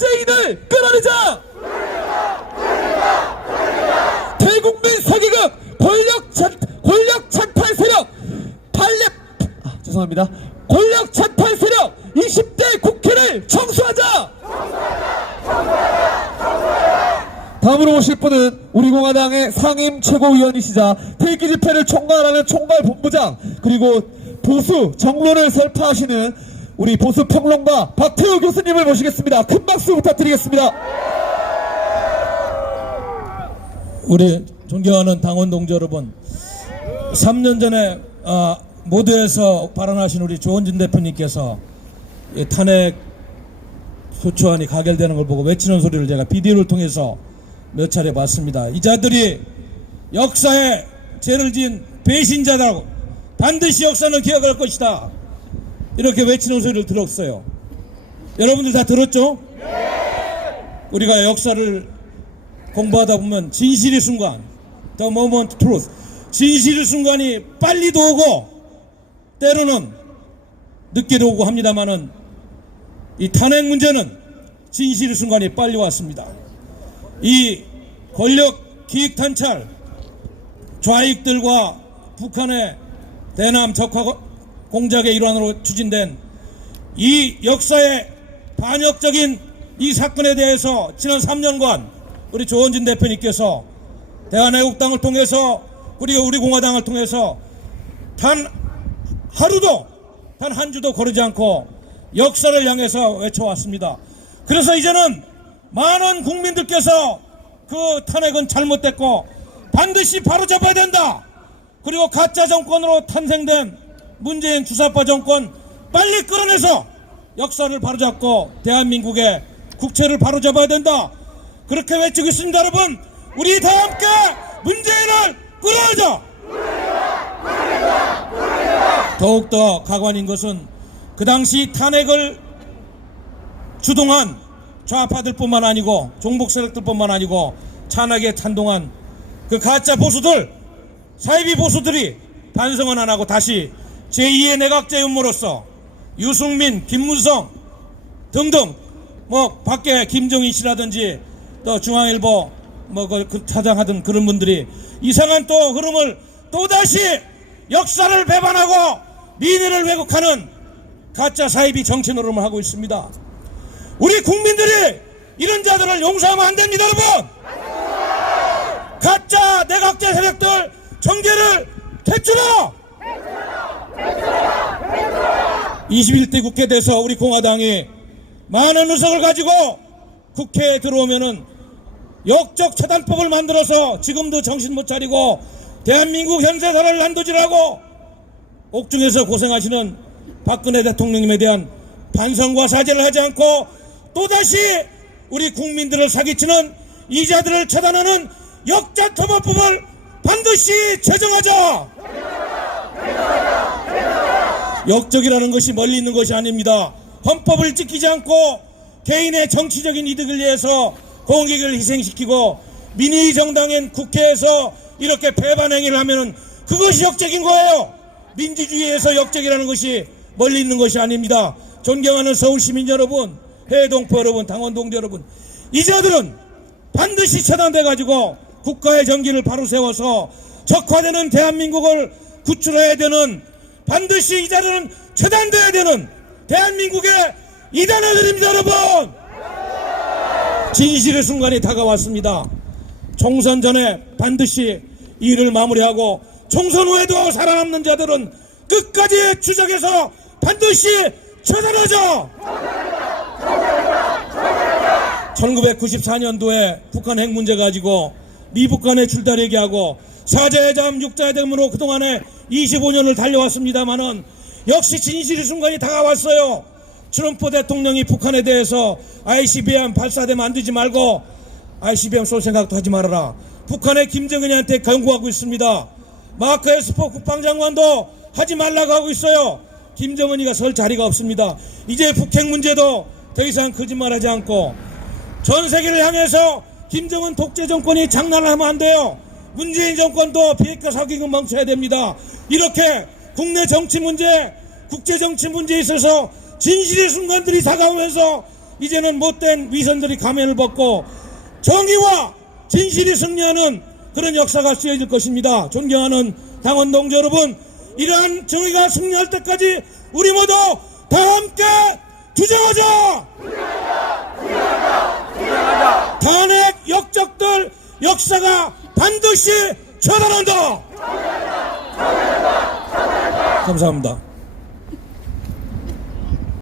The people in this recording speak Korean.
문재인을 끌어내자! 대국민 사기극 권력 찬 권력 찬탈 세력! 탄력 아, 죄송합니다. 권력 찬탈 세력! 20대 국회를 청소하자! 다음으로 오실 분은 우리 공화당의 상임 최고위원이시자 대기 집회를 총괄하는 총괄본부장 그리고 보수 정론을 설파하시는 우리 보수 평론가 박태우 교수님을 모시겠습니다. 큰 박수 부탁드리겠습니다. 우리 존경하는 당원 동지 여러분, 3년 전에 아, 모두에서 발언하신 우리 조원진 대표님께서 이 탄핵 소추안이 가결되는 걸 보고 외치는 소리를 제가 비디오를 통해서 몇 차례 봤습니다. 이 자들이 역사에 죄를 지은 배신자라고 반드시 역사는 기억할 것이다. 이렇게 외치는 소리를 들었어요. 여러분들 다 들었죠? 우리가 역사를 공부하다 보면 진실의 순간, the moment truth, 진실의 순간이 빨리도 오고 때로는 늦게도 오고 합니다만은 이 탄핵 문제는 진실의 순간이 빨리 왔습니다. 이 권력 기획 탄찰 좌익들과 북한의 대남 적화 공작의 일환으로 추진된 이 역사의 반역적인 이 사건에 대해서 지난 3년간 우리 조원진 대표님께서 대한애국당을 통해서 그리고 우리 공화당을 통해서 단 하루도 단 한 주도 거르지 않고 역사를 향해서 외쳐왔습니다. 그래서 이제는 많은 국민들께서 그 탄핵은 잘못됐고 반드시 바로잡아야 된다. 그리고 가짜 정권으로 탄생된 문재인 주사파 정권 빨리 끌어내서 역사를 바로잡고 대한민국의 국채를 바로잡아야 된다. 그렇게 외치고 있습니다, 여러분. 우리 다 함께 문재인을 끌어내자. 더욱더 가관인 것은 그 당시 탄핵을 주동한 좌파들뿐만 아니고 종북 세력들뿐만 아니고 찬하게 찬동한 그 가짜 보수들 사이비 보수들이 반성은 안 하고 다시 제2의 내각제 음모로서 유승민, 김문성 등등 뭐 밖에 김정인 씨라든지 또 중앙일보 뭐그 그 차장하던 그런 분들이 이상한 또 흐름을 또다시 역사를 배반하고 민의를 왜곡하는 가짜 사이비 정치 노름을 하고 있습니다. 우리 국민들이 이런 자들을 용서하면 안 됩니다, 여러분. 가짜 내각제 세력들 정계를 퇴출하! 21대 국회 돼서 우리 공화당이 많은 의석을 가지고 국회에 들어오면은 역적 차단법을 만들어서 지금도 정신 못 차리고 대한민국 현세사를 난도질하고 옥중에서 고생하시는 박근혜 대통령님에 대한 반성과 사죄를 하지 않고 또다시 우리 국민들을 사기치는 이자들을 차단하는 역자토벌법을 반드시 제정하자! 역적이라는 것이 멀리 있는 것이 아닙니다. 헌법을 지키지 않고 개인의 정치적인 이득을 위해서 공익을 희생시키고 민의 정당인 국회에서 이렇게 배반 행위를 하면은 그것이 역적인 거예요. 민주주의에서 역적이라는 것이 멀리 있는 것이 아닙니다. 존경하는 서울 시민 여러분, 해외 동포 여러분, 당원 동지 여러분, 이 자들은 반드시 차단돼 가지고 국가의 정기를 바로 세워서 적화되는 대한민국을 구출해야 되는 반드시 이 자들은 처단돼야 되는 대한민국의 이단아들입니다, 여러분. 진실의 순간이 다가왔습니다. 총선 전에 반드시 이 일을 마무리하고 총선 후에도 살아남는 자들은 끝까지 추적해서 반드시 처단하자. 1994년도에 북한 핵 문제 가지고 미북 간의 줄다리기 하고 사자회담 육자회담으로 그동안에 25년을 달려왔습니다마는 역시 진실의 순간이 다가왔어요. 트럼프 대통령이 북한에 대해서 ICBM 발사대 만들지 말고 ICBM 쏠 생각도 하지 말아라. 북한의 김정은이한테 경고하고 있습니다. 마크 에스포 국방장관도 하지 말라고 하고 있어요. 김정은이가 설 자리가 없습니다. 이제 북핵 문제도 더 이상 거짓말하지 않고 전 세계를 향해서 김정은 독재 정권이 장난을 하면 안 돼요. 문재인 정권도 비핵화 사기금 멈춰야 됩니다. 이렇게 국내 정치 문제, 국제 정치 문제에 있어서 진실의 순간들이 다가오면서 이제는 못된 위선들이 가면을 벗고 정의와 진실이 승리하는 그런 역사가 쓰여질 것입니다. 존경하는 당원 동지 여러분, 이러한 정의가 승리할 때까지 우리 모두 다 함께 투쟁하자! 탄핵 역적들 역사가 반드시 처단한다! 감사합니다.